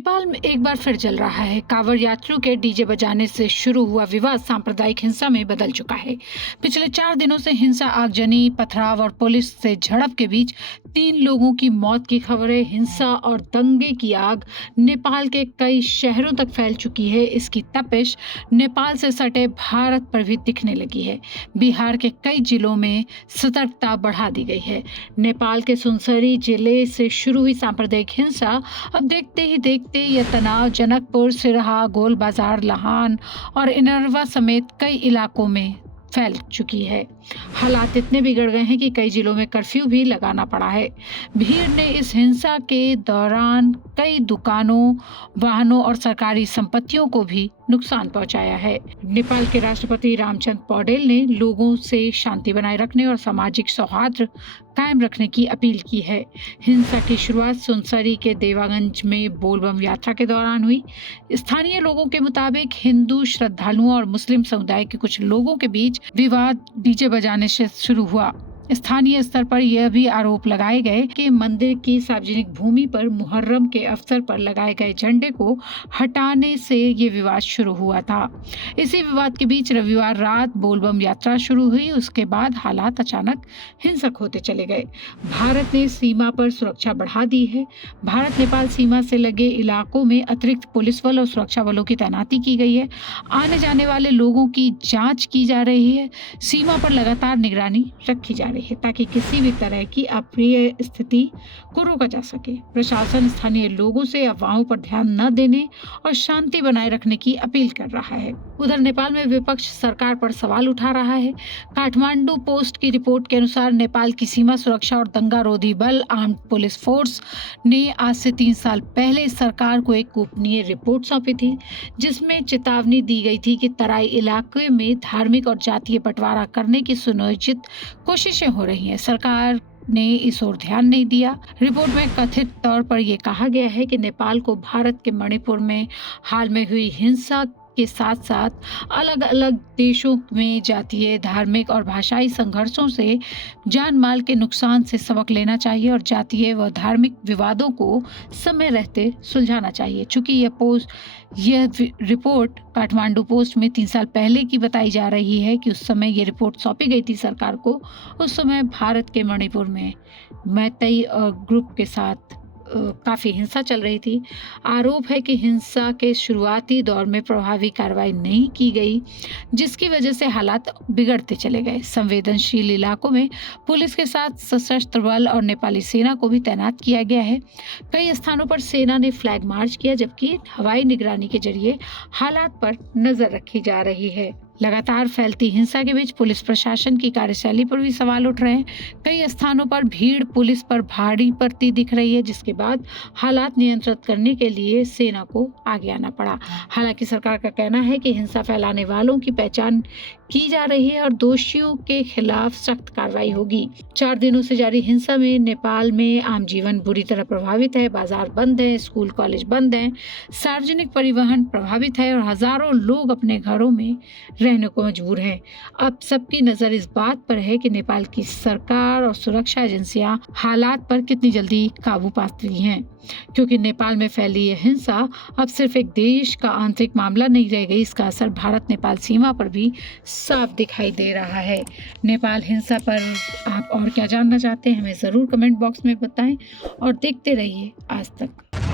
नेपाल में एक बार फिर जल रहा है। कांवड़ यात्रियों के डीजे बजाने से शुरू हुआ विवाद सांप्रदायिक हिंसा में बदल चुका है। पिछले 4 दिनों से हिंसा, आगजनी, पथराव और पुलिस से झड़प के बीच 3 लोगों की मौत की खबरें, हिंसा और दंगे की आग नेपाल के कई शहरों तक फैल चुकी है। इसकी तपिश नेपाल से सटे भारत पर भी दिखने लगी है। बिहार के कई जिलों में सतर्कता बढ़ा दी गई है। नेपाल के सुनसरी जिले से शुरू हुई सांप्रदायिक हिंसा अब देखते ही देखते यह तनाव जनकपुर, सिरहा, गोल बाजार, लाहान और इनरवा समेत कई इलाकों में फैल चुकी है। हालात इतने बिगड़ गए हैं कि कई जिलों में कर्फ्यू भी लगाना पड़ा है। भीड़ ने इस हिंसा के दौरान कई दुकानों, वाहनों और सरकारी संपत्तियों को भी नुकसान पहुंचाया है। नेपाल के राष्ट्रपति रामचंद्र पौडेल ने लोगों से शांति बनाए रखने और सामाजिक सौहार्द कायम रखने की अपील की है। हिंसा की शुरुआत सुनसरी के देवागंज में बोलबम यात्रा के दौरान हुई। स्थानीय लोगों के मुताबिक हिंदू श्रद्धालुओं और मुस्लिम समुदाय के कुछ लोगों के बीच विवाद डीजे बजाने से शुरू हुआ। स्थानीय स्तर पर यह भी आरोप लगाए गए कि मंदिर की सार्वजनिक भूमि पर मुहर्रम के अवसर पर लगाए गए झंडे को हटाने से ये विवाद शुरू हुआ था। इसी विवाद के बीच रविवार रात बोलबम यात्रा शुरू हुई। उसके बाद हालात अचानक हिंसक होते चले गए। भारत ने सीमा पर सुरक्षा बढ़ा दी है। भारत नेपाल सीमा से लगे इलाकों में अतिरिक्त पुलिस बल और सुरक्षा बलों की तैनाती की गई है। आने जाने वाले लोगों की जाँच की जा रही है। सीमा पर लगातार निगरानी रखी जा रही है ताकि किसी भी तरह की अप्रिय स्थिति को रोका जा सके। प्रशासन स्थानीय लोगों से अफवाहों पर ध्यान न देने और शांति बनाए रखने की अपील कर रहा है। उधर नेपाल में विपक्ष सरकार पर सवाल उठा रहा है। काठमांडू पोस्ट की रिपोर्ट के अनुसार नेपाल की सीमा सुरक्षा और दंगा रोधी बल आर्म्ड पुलिस फोर्स ने आज से 3 साल पहले सरकार को एक गोपनीय रिपोर्ट सौंपी थी, जिसमें चेतावनी दी गई थी कि तराई इलाके में धार्मिक और जातीय बंटवारा करने की सुनियोजित कोशिशें हो रही हैं। सरकार ने इस ओर ध्यान नहीं दिया। रिपोर्ट में कथित तौर पर यह कहा गया है कि नेपाल को भारत के मणिपुर में हाल में हुई हिंसा के साथ साथ अलग अलग देशों में जातीय, धार्मिक और भाषाई संघर्षों से जान माल के नुकसान से सबक लेना चाहिए और जातीय व धार्मिक विवादों को समय रहते सुलझाना चाहिए। चूंकि यह रिपोर्ट काठमांडू पोस्ट में 3 साल पहले की बताई जा रही है कि उस समय ये रिपोर्ट सौंपी गई थी सरकार को। उस समय भारत के मणिपुर में मैतेई ग्रुप के साथ काफ़ी हिंसा चल रही थी। आरोप है कि हिंसा के शुरुआती दौर में प्रभावी कार्रवाई नहीं की गई, जिसकी वजह से हालात बिगड़ते चले गए। संवेदनशील इलाकों में पुलिस के साथ सशस्त्र बल और नेपाली सेना को भी तैनात किया गया है। कई स्थानों पर सेना ने फ्लैग मार्च किया, जबकि हवाई निगरानी के जरिए हालात पर नजर रखी जा रही है। लगातार फैलती हिंसा के बीच पुलिस प्रशासन की कार्यशैली पर भी सवाल उठ रहे हैं। कई स्थानों पर भीड़ पुलिस पर भारी पड़ती दिख रही है, जिसके बाद हालात नियंत्रित करने के लिए सेना को आगे आना पड़ा। हालांकि सरकार का कहना है कि हिंसा फैलाने वालों की पहचान की जा रही है और दोषियों के खिलाफ सख्त कार्रवाई होगी। 4 दिनों से जारी हिंसा में नेपाल में आम जीवन बुरी तरह प्रभावित है। बाजार बंद है, स्कूल कॉलेज बंद हैं, सार्वजनिक परिवहन प्रभावित है और हजारों लोग अपने घरों में रहने को मजबूर हैं। अब सबकी नजर इस बात पर है कि नेपाल की सरकार और सुरक्षा एजेंसियां हालात पर कितनी जल्दी काबू पाती हैं, क्योंकि नेपाल में फैली यह हिंसा अब सिर्फ एक देश का आंतरिक मामला नहीं रह गई। इसका असर भारत नेपाल सीमा पर भी साफ दिखाई दे रहा है। नेपाल हिंसा पर आप और क्या जानना चाहते हैं, हमें ज़रूर कमेंट बॉक्स में बताएं और देखते रहिए आज तक।